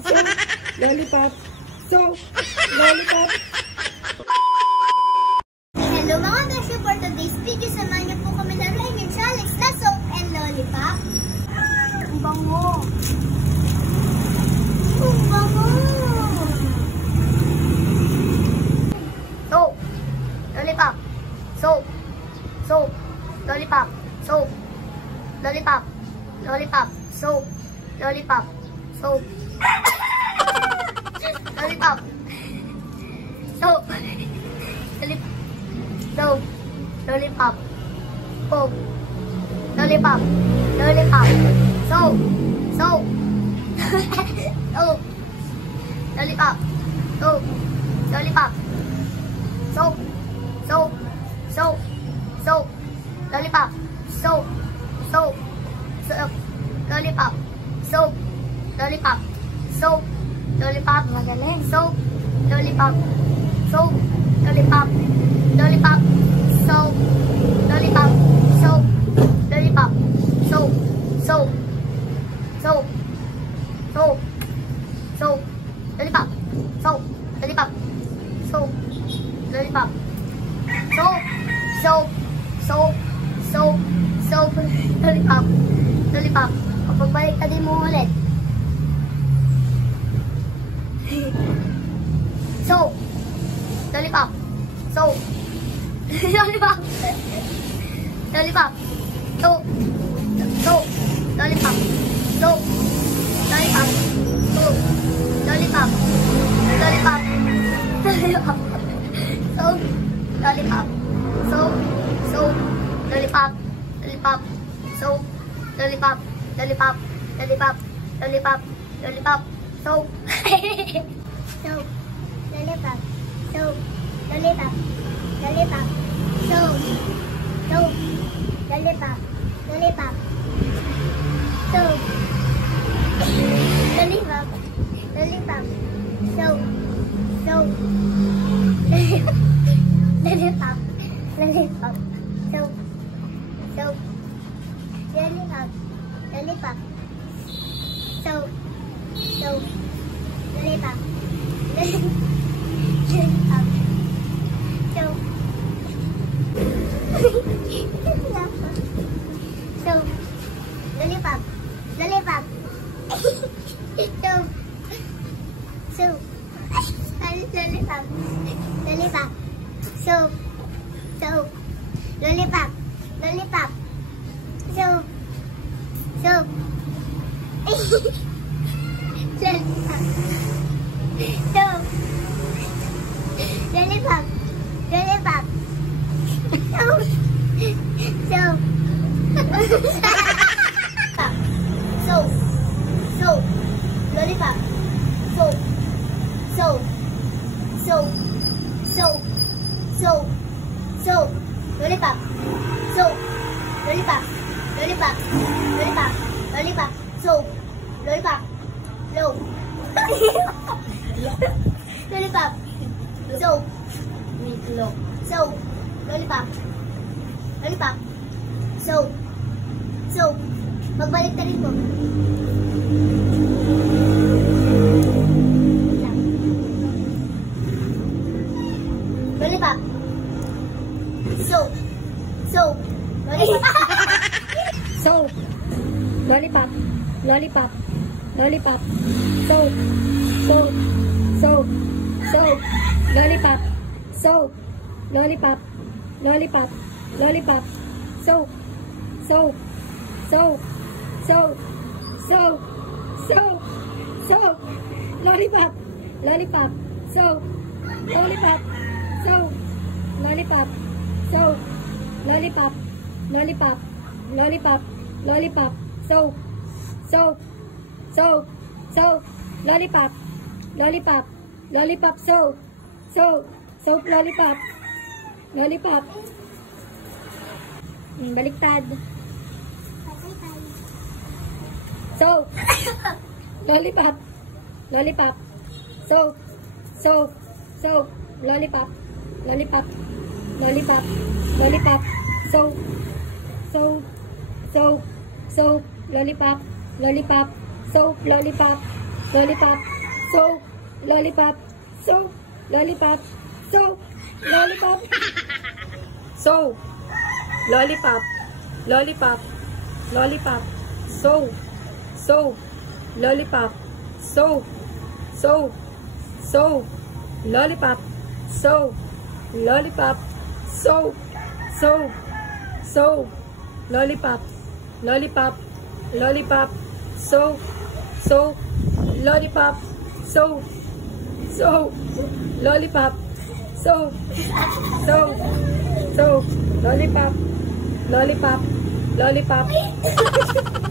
soap, lollipop, soap, lollipop. Hello mga beshi, for today's video, samahan niyo po kami laruin yung challenge na soap and lollipop. Ang bango. Ang bango. Soap, lollipop, soap, soap, lollipop, soap, lollipop, lollipop, soap, lollipop, soap, lollipop, soap, soap, lollipop, soap, lollipop, lollipop, soap, soap, soap, lollipop, soap, lollipop, soap, soap, soap, soap, lollipop, soap, soap, soap, lollipop, soap, lollipop, soap, lollipop, magaling, soap, lollipop, soap, lollipop, lollipop, soap, lollipop, soap, lollipop, soap, soap, soap, soap, soap, lollipop, soap, lollipop, soap, lollipop, soap, soap, soap, soap, soap, lollipop, lollipop. Kapag balik ka din mo ulit. Soap, lollipop, soap, lollipop, lollipop, soap, soap, lollipop, soap, lollipop, soap, lollipop, lollipop, lollipop, soap, lollipop, soap, soap, lollipop, lollipop, soap, lollipop, lollipop, lollipop, lollipop, lollipop, soap, soap, lollipop, soap, lollipop, lollipop, soap, soap, lollipop, lollipop, soap, lollipop, lollipop, soap, soap, lollipop, lollipop, soap, soap, lollipop, lollipop, soap, soap, lollipop, lollipop, soap, soap, lollipop, lollipop, soap, soap, lollipop, lollipop, soap, soap, lollipop, lollipop, soap, soap, lollipop, lollipop, soap, soap, soap, soap, lollipop, soap, soap, soap, soap, soap, soap, lollipop, soap, lollipop, lollipop, lollipop, lollipop, soap, lollipop, low, lollipop, soap, low, soap, lollipop, lollipop, soap, soap, magbalik na rin mo. Lollipop, soap, soap, lollipop, Soap, lollipop, lollipop, lollipop, soap, soap, soap, soap, lollipop, soap, lollipop, lollipop, lollipop, soap, soap, soap, soap, soap, soap, soap, lollipop, lollipop, soap, lollipop, soap, lollipop, soap, lollipop, lollipop, lollipop, lollipop, soap, soap, soap, soap, lollipop, lollipop, lollipop, soap, soap, soap, lollipop, lollipop. Baliktad. Soap, lollipop, lollipop, soap, soap, soap, lollipop, lollipop, lollipop, lollipop, soap, soap, soap, soap, lollipop, lollipop, soap, lollipop, lollipop, soap, lollipop, soap, lollipop, soap, lollipop, soap, lollipop, lollipop, lollipop, soap, soap, lollipop, soap, soap, soap, lollipop, soap, lollipop, soap, soap, soap, lollipop, lollipop, lollipop, soap, soap, lollipop, soap, soap, lollipop, soap, soap, soap, lollipop, lollipop, lollipop.